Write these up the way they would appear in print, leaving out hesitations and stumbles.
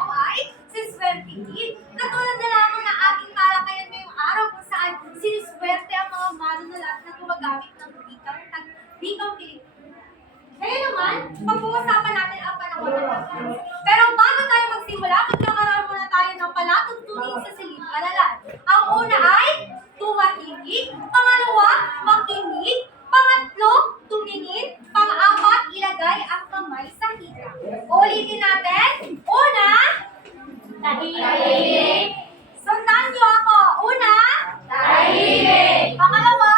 araw ay siswerte din. Katulad na lamang na ating talakayan ngayong araw kung saan siniswerte ang mga manunulat na gumagamit ng wikang Pilipino. Ngayon naman, pag-uusapan natin ang panahon ng pagkakas. Pero bago tayo magsimula, magkakaroon muna tayo ng palatuntunin sa silid-aralan. Ang una ay tumahimik, pangalawa, makinig, pangatlo, tumingin, pang-apat, ilagay ang kamay sa hita. Ulitin natin. Una, tahimik. Sundan niyo ako. Una, tahimik. Pangalawa,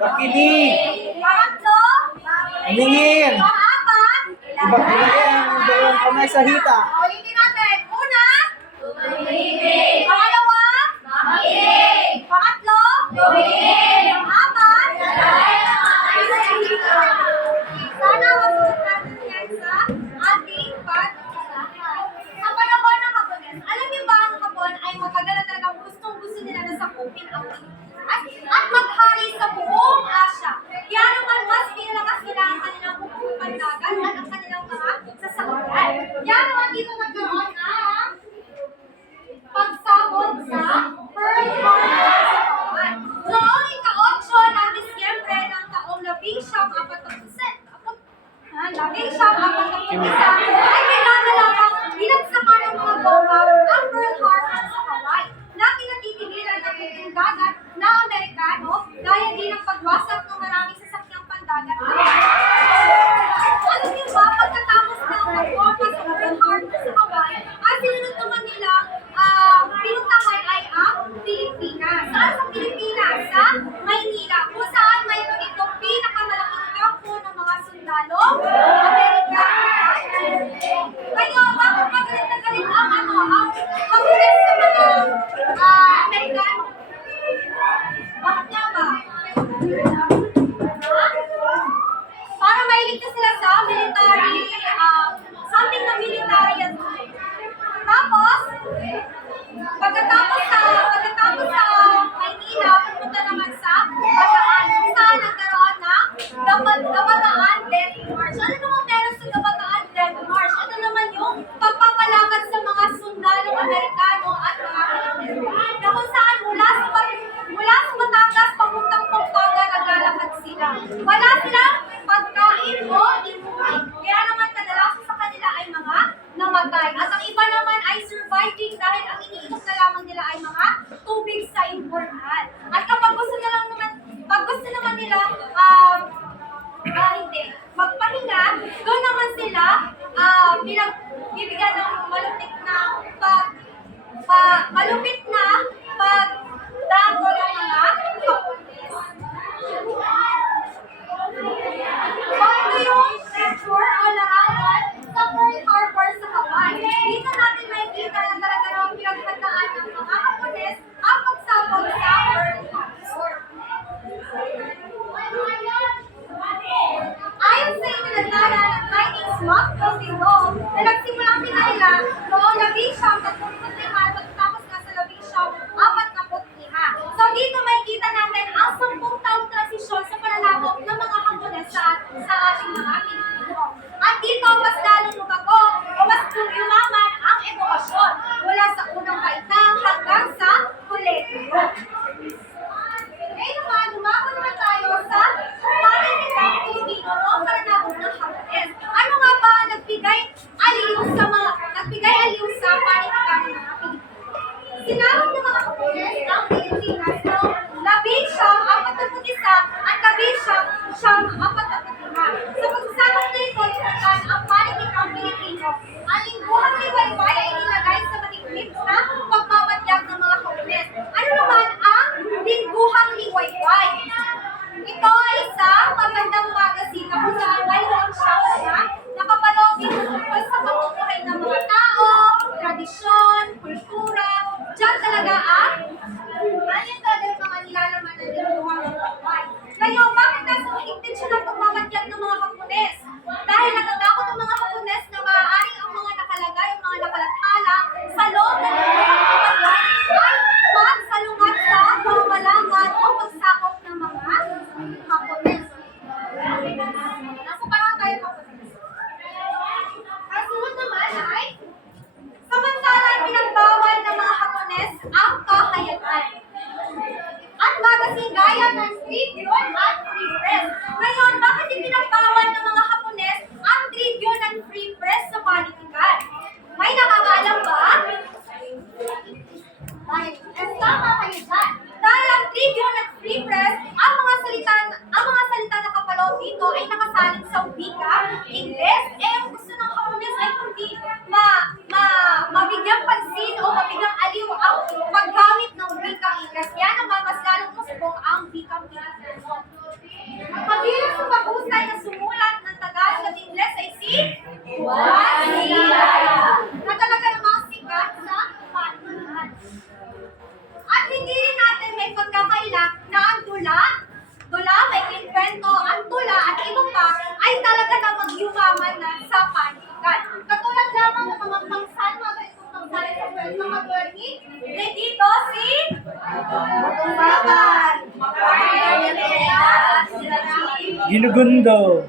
Makinig. pangatlo, Tumingin. pang-apat, Ilagay ang dalawang kamay sa hita. ulitin natin. Una, tumingin. Pangalawa, makinig. Pangatlo, tumingin. Pang-apat, ilagay ang kamay sa hita. Sana masunod natin yan sa ating pag-usapan. Sa panahon ng Hapones, alam niyo ba ang Hapon ay matagal na talagang gustong-gusto nila na sakupin ang Pilipinas at maghari sa buong Asia. Kaya naman mas pinalakas nila ang kanilang hukong pandagat at ang kanilang mga sasakyan. Kaya naman dito nagkaroon ng pagsabot sa Pearl Harbor sa Japan. Noong ika-8 ng Disyembre ng taong 1941 ay pinanalamang binagsakan ng mga bomba ang Pearl Harbor sa Hawaii na pinatitigilan ng hukong dagat na Amerikano gaya din ang pagwasak ng maraming sasakyang pandagat. Alam niyo ba, pagkatapos ng pagbomba sa Pearl Harbor sa Hawaii, ang sinunod naman nilang pinuntahan ay ang Pilipinas. Saan sa Pilipinas? Sa Maynila, kung saan mayroon itong pinakamalaking kampo ng mga sundalo, Amerikano. Kaya bakit magalit na galit ang Hapones sa mga Amerikano? Bakit nga ba? Para mailigtas sila sa military, something na military at tapos, pagkatapos sa Maynila, pumunta naman sa Bataan, kung saan nagkaroon ng Kabataan Death March. Ano naman meron sa Kabataan Death March? Ito naman yung pagpapalakad sa mga sundalong Amerikano at mga Pilipino. Na kung saan mula sa Batangas, papuntang Pampanga, naglalakad sila. Wala silang pagkain o inuwi. Kaya naman kadalasan sa kanila ay mga namatay. At ang iba naman ay surviving dahil ang iniinom na lamang nila ay mga tubig sa imbornal. At kapag gusto naman nila, magpahinga, doon naman sila bibigyan ng malupit na pagdako ng mga Hapones. So, ito yung picture o larawan sa Pearl Harbor sa Hawaii. Dito natin makikita na talaga ng pinaghandaan ng mga Hapones ang pagsabog sa Pearl Harbor. Ayon sa itinatala ng Chinese map coffee law na nagsimulang pinahila noong 1935 pagkatapos nga sa 1945. So dito makikita natin ang 10 taong transisyon sa pananakop ng mga Hapones sa ating mga Pilipino. At dito mas lalong lumago o mas yumaman ang edukasyon mula sa unang baitang hanggang sa kolehiyo. Ngayon naman, lumako naman tayo sa paninikang Pilipino noong pananakop ng Hapones. Ano nga ba ang nagbigay aliw sa paninikang ng mga Pilipino? Sinahod ng mga Hapones ang Pilipinas noong 1941 at 1945. Sa pagsasabot na ito, inutan ang paninikang Pilipino. Ang lingguhang liwayway ay nilagay sa matiklit na pagmamatyag ng mga Hapones. Ano naman ang lingguhang liwayway? Ito ay isang magandang magazine kung saan mayroon siyang mga nakapalogin tungkol sa pamumuhay ng mga tao, tradisyon, kultura. Diyan talaga ang mga nilalaman ng lingguhang liwayway. Ngayon, bakit nasa mahigpit siya ng pagmamatyag ng mga Hapones? Dahil natatakot ang mga Hapones na maaaring ang mga nakalagay, ang mga nakalatha na katulad ni dito si Tumbaban. Ginugundo.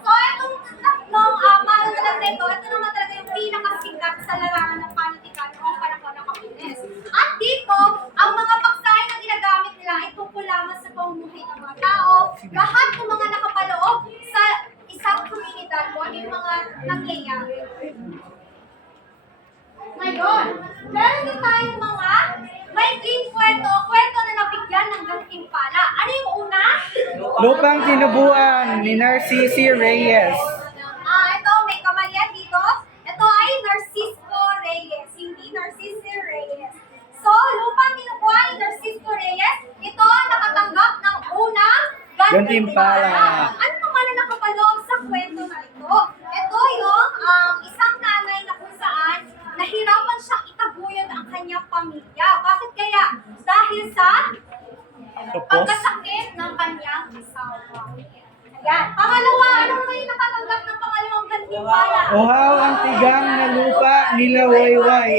So, itong tatlong panunalan na ito naman talaga yung pinakasikat sa larangan ng panitikan noong panahon ng Kapiles. At dito, ang mga paksahe na ginagamit nila ay tungkol lamang sa pamumuhay ng mga tao, lahat ng mga nakapaloob sa isang komunidad o ano yung mga nangyayari. Ngayon, meron din tayong mga maikling kwento na nabigyan ng gantimpala. Ano yung una? Lupang Tinubuan ni Narcisi Reyes. Ito, may kamalian dito. Ito ay Narcisco Reyes, hindi Narcisi Reyes. So, lupang tinubuan ni Narcisco Reyes, ito nakatanggap ng unang Gantimpala. Ano naman ang nakapaloob sa kwento na ito? Ito yung isang nanay na kung saan nahirapan siyang itaguyod ang kanyang pamilya. Bakit kaya? Dahil sa Tapos, pagkasakit ng kanyang asawa. Ayan. Pangalawa, ano naman yung nakatanggap ng pangalawang gantimpala? uhaw ang tigang na lupa nila Wayway.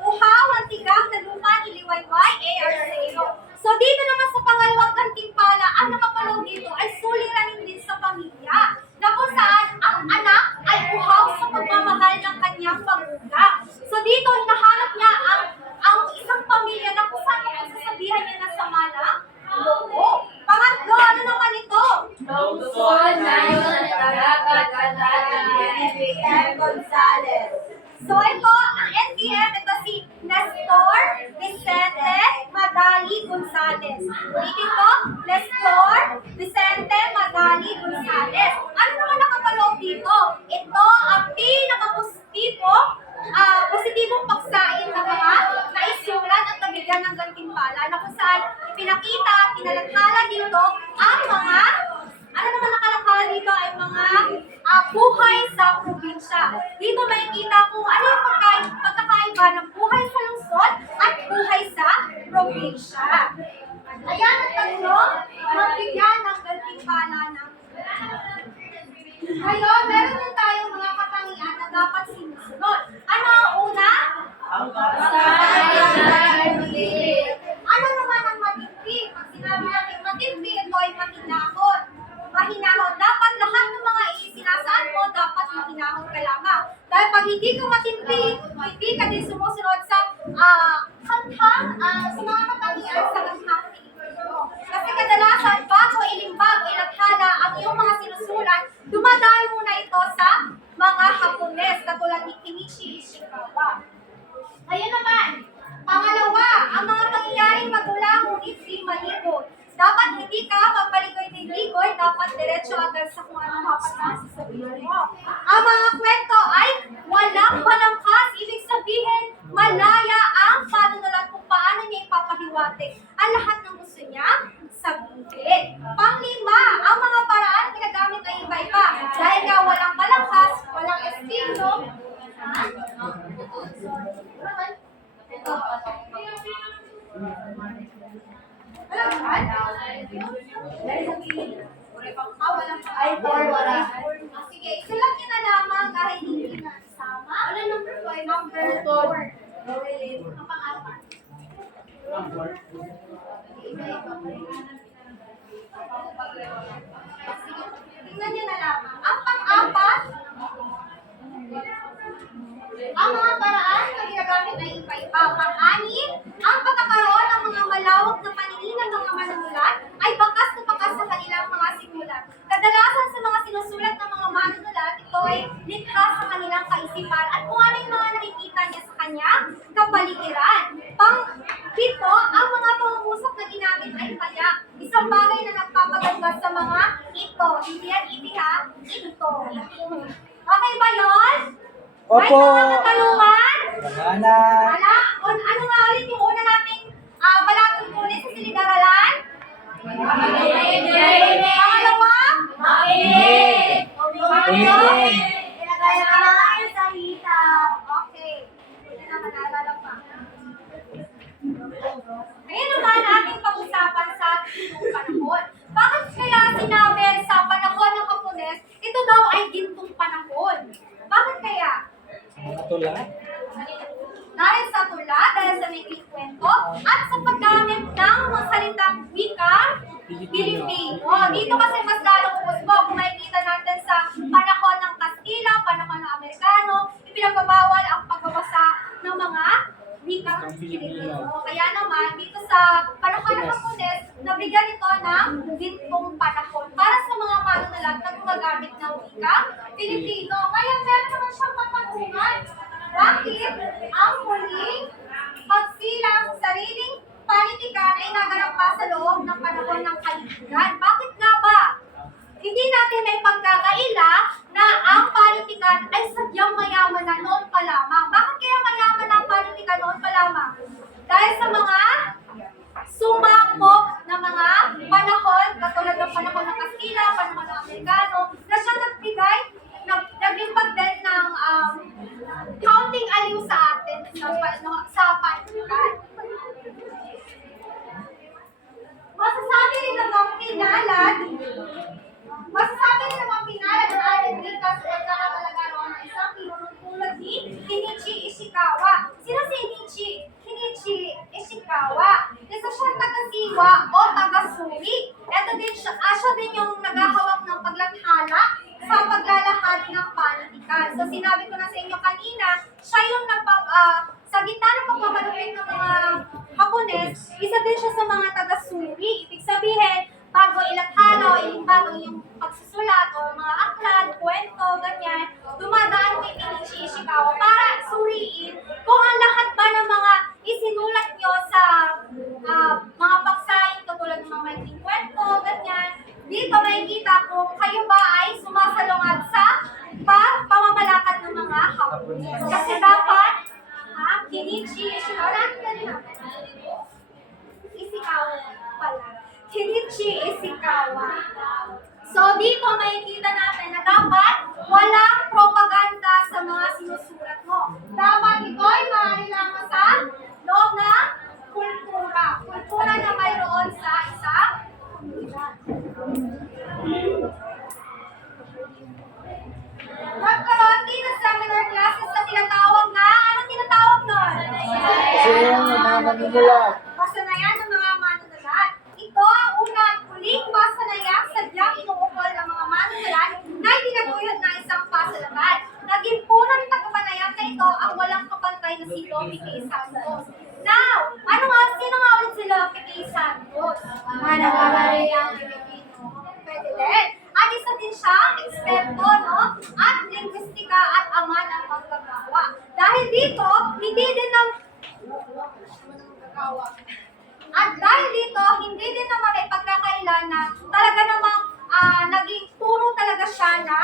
Uhaw ang tigang na lupa ni Liwayway AR0. So dito naman sa pangalawang gantimpala, ang nakapaloob dito ay suliranin din sa pamilya na kung saan ang anak ay uhaw sa pagmamahal ng kanyang magulang. So dito, hinahanap niya ang isang pamilya na kung saan sasabihan niya na sama na loob. Pangatlo, ano naman ito? Lungsod na yun at dagat at NBM Gonzales. So ito, ang NBM, ito si Nestor Vicente Madali Gonzales. Ulitin ko, Nestor Vicente Madali Gonzales. Ano naman nakapaloob dito? Ito ang positibong paksain na mga naisulat at nabigyan ng gantimpala na kung saan ipinakita, pinalathala dito ang mga ano naman nakalakal dito ay mga buhay sa probinsya. Dito makikita kung ano yung pagkakaiba ng buhay sa lungsod at buhay sa probinsya. Ayan ang tatlo, magbigyan ng gantimpala ng ngayon, meron din tayong mga katangian na dapat sinusunod. Ano ang una? Ano naman ang matindi? Pag sinabi natin matindi, ito ay mahinahon. Mahinahon. Dapat lahat ng mga isinasaan mo, dapat mahinahon ka lamang. Dahil pag hindi ka matindi, hindi ka din sumusunod sa sa mga katangian sa kantang kasi kadalasan, bago ilimbag, ilathala ang iyong mga sinusulat, dumadayo muna ito sa mga Hapones, katulad ni Kenichi Ishikawa. Ngayon naman, pangalawa, ang mga pangyayaring magulang ngunit di malibot. Dapat hindi ka magpaligoy-ligoy, dapat diretso agad sa kung anong dapat na sasabihin mo. Ang mga kwento ay walang balangkas, ibig sabihin, malaya ang panunulat kung paano niya ipapahiwatig ang lahat ng gusto niya sabihin. Panglima, ang mga paraan ginagamit ay iba-iba. Dahil nga walang balangkas, walang estilo, sige, isulat niyo na lamang kahit hindi na sama. Ano number 5? Number 4. Ang pang-apat. Tingnan niyo na lamang. Ang pang-apat, ang mga paraan na ginagamit ay iba-iba. Pang-anim, ang pagkakaroon ng mga malawak na paningin ng mga manunulat ay bakas na bakas sa kanilang mga sinulat. Kadalasan sa mga sinusulat ng mga manunulat, ito ay likha sa kanilang kaisipan at kung ano yung mga nakikita niya sa kanyang kapaligiran. Pang-pito, ang mga pangungusap na ginamit ay kaya isang bagay na nagpapaganda sa mga ito. Hindi yan itiha, ito. Okay ba yun? Opo. May mga katanungan? Wala. Wala? Ano nga ulit yung una nating balatong tulis sa silid-aralan? Pangalawa? Umiling. Ilagay na lang sa hita. Okay. Hindi na manalala pa. Ngayon naman ating pag-usapan sa gintong panahon. Bakit kaya sinabi sa panahon ng Hapones, ito daw ay gintong panahon? Bakit kaya? tula. Dahil sa tula, dahil sa maikling kwento, at sa paggamit ng mga salitang wika Pilipino. Dito kasi mas lalong umusbog. Kung makikita natin sa panahon ng Kastila, panahon ng Amerikano, ipinagbabawal ang pagbabasa ng mga wikang Pilipino. Kaya naman, dito sa panahon ng Hapones, nabigyan ito ng gintong panahon para sa mga manunulat na gumagamit ng wika Pilipino. Kaya meron naman siyang katanungan. Bakit ang muling pagsilang sa sariling panitikan ay naganap pa sa loob ng panahon ng kaligtasan? Bakit nga ba? Hindi natin may pagkakaila na ang panitikan ay sadyang mayaman na noon pa lamang. Bakit kaya mayaman ang panitikan noon pa lamang? Dahil sa mga sumangkop na mga panahon, katulad ng panahon ng Kastila, panahon ng Amerikano, na siya nagbigay, naglimpag din ng counting aliw sa atin sa panitikan. Masasabi rin namang pinalad ng Allen Ricas at nakakalagaroon ng isang pinunong tulad ni Shinichi Ishikawa. Sino si Shinichi Ishikawa? Isa siyang taga-siwa o taga-suri. Ito din siya din yung naghahawak ng paglathala sa paglalahad ng panitikan. So sinabi ko na sa inyo kanina, siya yung sa gitna ng pagpamalupit ng mga Hapones, isa din siya sa mga taga-suri. Ibig sabihin, bago ilathala o bago yung pagsusulat o mga aklat, kwento, ganyan, dumadaan kay Shinichi Ishikawa para suriin kung ang lahat ba ng mga isinulat nyo sa mga paksain, katulad ng mga maikling kwento, ganyan, dito makikita kung kayo ba ay sumasalungat sa pamamalakad ng mga Hapones. Kasi dapat, Shinichi Ishikawa pala. Shinichi Ishikawa. So, dito makikita natin na dapat walang propaganda sa mga sinusulat mo. Dapat ito ay maaari lamang sa loob ng kultura. Kultura na mayroon sa isang komunidad. Magkaroon din ng seminar classes na tinatawag na, anong tinatawag nun? Kasi yung mga manunulat. Pasanayan ng mga manunulat. Ito ang unang huling pasanayang sadyang inuukol ng mga manunulat na itinaguyod ng isang pasalabal. Naging punong tagapanayam na ito ang walang kapantay na si Lope K. Santos. Now, sino nga ulit si Lope K. Santos? Managalarayang Pilipino. Pwede din. At isa din siyang eksperto, no? At lingwistika at ama ng paggagawa. Dahil dito, hindi din naman may pagkakailan na talaga namang naging puro talaga siya na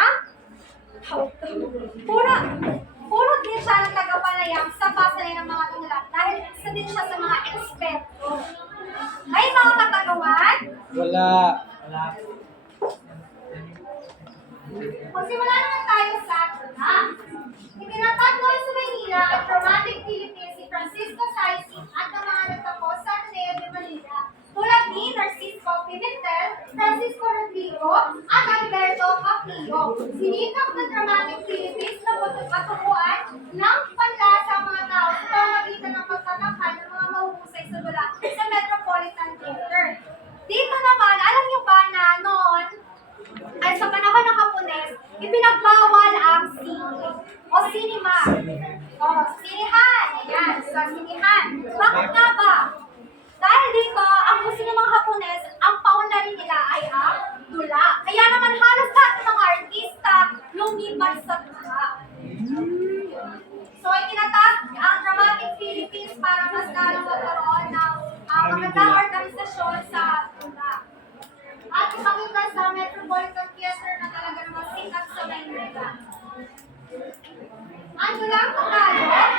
puro din siya ng tagapanayam sa pasanay ng mga tunulat dahil isa din siya sa mga eksperto. May mga katanungan? Wala. Magsimula naman tayo sa tula. Itinatagpo sa Maynila at Dramatic Philippines si Francisco Saizin at ang mga nagtapos sa Ateneo de Manila tulad ni Narcisco Pimentel, Francisco Rodrigo at Alberto Capillo. Sinikap ng Dramatic Philippines na patutuan ng panlasa ang mga tao sa pamamagitan ng pagtatakal ng mga mahuhusay sa dula sa Metropolitan Theater. Dito naman, alam niyo ba na noon ay sa panahon ng Hapones, ipinagbawal ang sine o cinema. O, sinihan. Ayan, sa sinihan. Bakit nga ba? Dahil dito, ang gusto ng mga Hapones, ang paunlarin nila ay ang dula. Kaya naman halos lahat ng mga artista lumipat sa dula. So, itinatag ang Dramatic Philippines para mas lalong magkaroon ng magandang organisasyon sa dula. At ipakita sa Metropolitan Theater na talaga namang sikat sa Maynila. Ano lang Tagalog?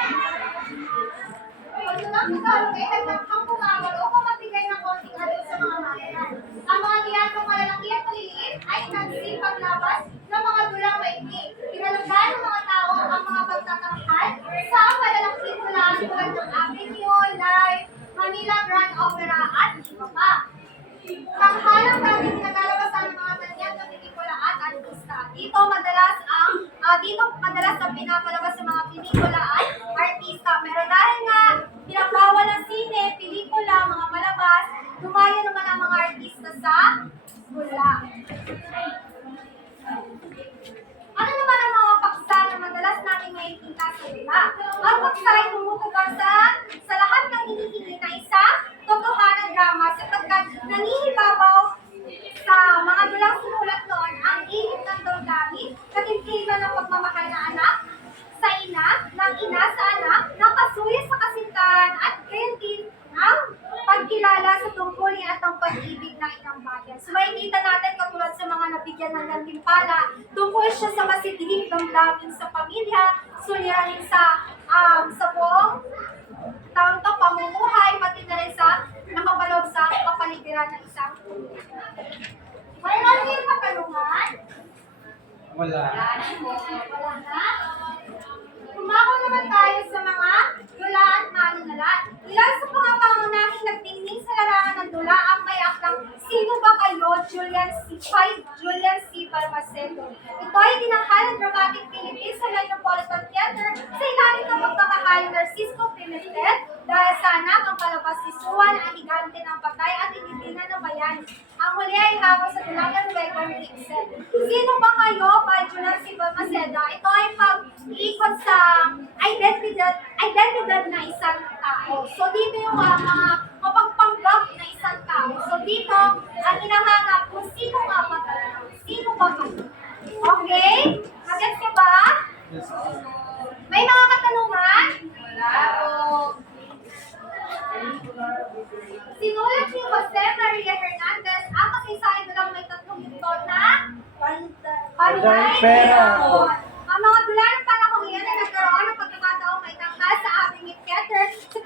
Ano lang Tagalog ay nagtatang pumagal o pamabigay ng konting aliw sa mga mayanan. Ang mga teatrong malalaki at maliliit ay nagsipaglabas ng mga dulang maigli. Pinalagyan ng mga tao ang mga pagtatanghal sa malalaking dulaan tulad ng Avenue, Live, Manila Grand Opera at iba pa. Tanghalang dati pinagalabasan ng mga tanyag ng pelikula at artista. Dito madalas ang pinapalabas ng mga pelikula sa dula. Ang paksa ay tumutugon sa lahat ng hinihingi na isang totohanan drama sapagkat nangihibabaw sa mga dulang sinulat noon ang ihip ng damdamin, katimtiman ng pagmamahal na anak sa ina, ng ina sa anak, ng kasuya sa kasintahan at gayon din ang pagkilala sa tungkulin at ang pag-ibig ng inang bayan. So makikita natin katulad sa mga nabigyan ng gantimpala, tungkol siya sa masidhing damdamin sa pamilya, suliranin sa buong taong to pamumuhay, pati na rin sa nakapaloob sa kapaligiran ng isang pamilya. Mayroon din yung katanungan? Wala. Wala na? Tumako naman tayo sa mga dula at manunalat. Ilan sa mga pangunahing nagtingning sa larangan ng dula ang may aklang Sino Ba Kayo? Julian C. Balmaceda. Ito ay dinanghal ng Dramatic Philippines sa Metropolitan Theater sa ilalim ng pagmamahal ng Narcisco Pimentel dahil sa anak ang palabas ni Suwan ang higante ng patay at inidinan ng bayani. Ang huli ay habang sa dulang ng Nueva Nixon. Sino Ba Kayo? By Julian C. Balmaceda. Ito ay pag-iikot sa identidad na isang tao. So dito yung mga mapagpanggap na isang tao. So dito, ang hinahanap kung sino nga ba talaga. Sino ba kayo? Okay? Magets ka ba? May mga katanungan? Wala po. Sinulat ni Jose Maria Hernandez ang kasaysayan nilang may 3 yugto na Panday Pera. Ang mga dula ng panahong iyan ay nagkaroon ng pagkakataong may tangkal sa aming theater sa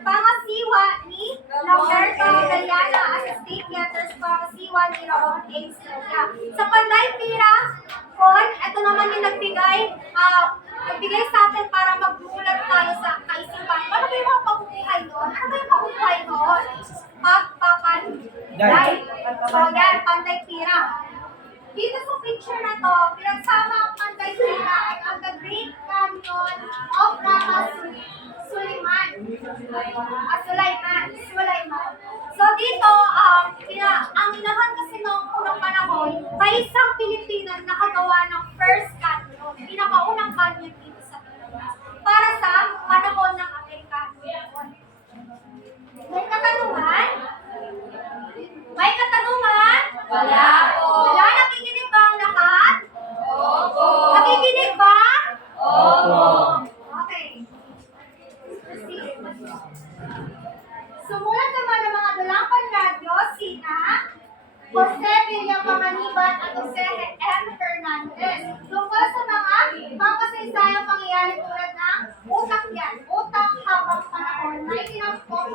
pangasiwa ni Roberto Galeana as a state theater sa pangasiwa ni Raon A. Silla. Sa Panday Pira, ito naman yung nagbigay sa atin para magmulat tayo sa kaisipan. Ano ba yung mga pamumuhay noon? Ano ba yung pamumuhay noon? Pagpapanday. So yan, Panday Pira. Dito sa picture na to, pinagsama ang Panday Pira ay ang The Great Canyon of Drama Sulaiman. So dito, ang inahan kasi noong unang panahon, may isang Pilipino na nakagawa ng first canyon, pinakaunang canyon dito sa Pilipinas, para sa panahon ng Amerikano. May katanungan? May katanungan? Wala po. Wala, nakikinig ba ang lahat? Opo. Nakikinig ba? Opo. Okay. Proceed. Sumulat naman ng mga dulang panradyo, sina Jose Villapaganiban at Jose M. Hernandez. Tungkol sa mga pangkasaysayang pangyayari tulad ng utak habang panahon na itinampok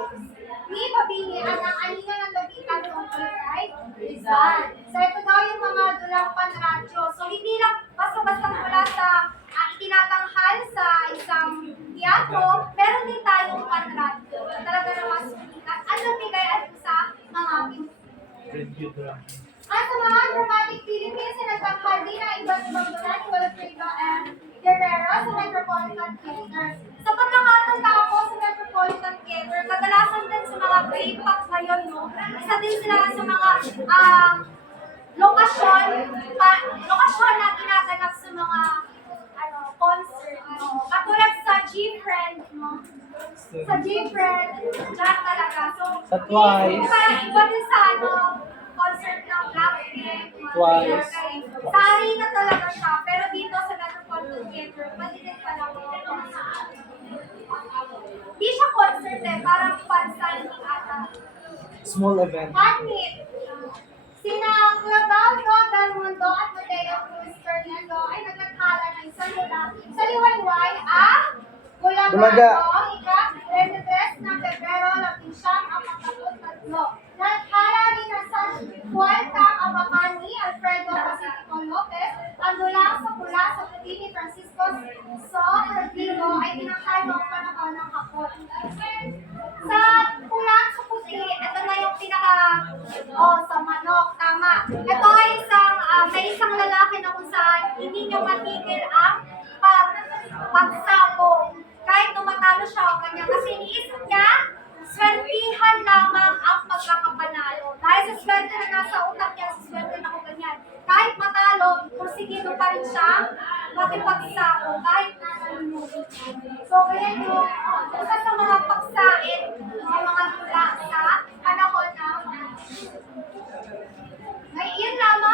ni Babini at ang anino ng Davitan tungkol kay Rizal. So ito daw yung mga dulang panradyo. So hindi lang basta-basta mula sa itinatanghal sa isang teatro, meron din tayong panradyo. Talaga naman sumikat. At nabigay sa mga at sa mga Dramatic Philippines, nagtanghal din ang iba't ibang dula ni Wilfredo M. Guerrero sa Metropolitan Theater. Sa pagkakatanda ko sa Metropolitan Theater, kadalasan din sa mga K-pop ngayon, no? Isa din sila sa mga lokasyon na ginaganap sa mga concert, no? Katulad sa G-Friend, no? Sa G-Friend, lahat talaga. So, Sa Twice. Parang iba din sa concert ng Blackpink, Twice. Sa arena talaga siya, pero dito sa Metropolitan Theater, maliit pa lang yung concert. Di siya concert parang fan-signing ata. Small event. Admit, sina Claudio Del Mundo at Mateo Cruz Fernando ay nagkakala ng isang dula sa liwayway ang Bulaga. ika-23 ng Pebrero, 1943. Nagkala rin ng San Juan Abacan ni Alfredo Pacifico Lopez, ang dulang sa pula sa puti ni Francisco So Rodrigo ay tinakal noong panahon ng Hapon. Sa pula sa puti, ito na yung sa manok, tama. Ito ay may isang lalaki na kung saan hindi niya matigil ang pagsabong. Kahit tumatalo siya o ganyan. Kasi iniisip niya, swertihan lamang ang pagkakapanalo. Dahil sa swerte na nasa utak niya, sa swerte na ko ganyan. Kahit matalo, porsigido pa rin siya makipagsako kahit ano. So, kaya yung isa sa mga paksain ng mga tula sa panahon na may iyon lamang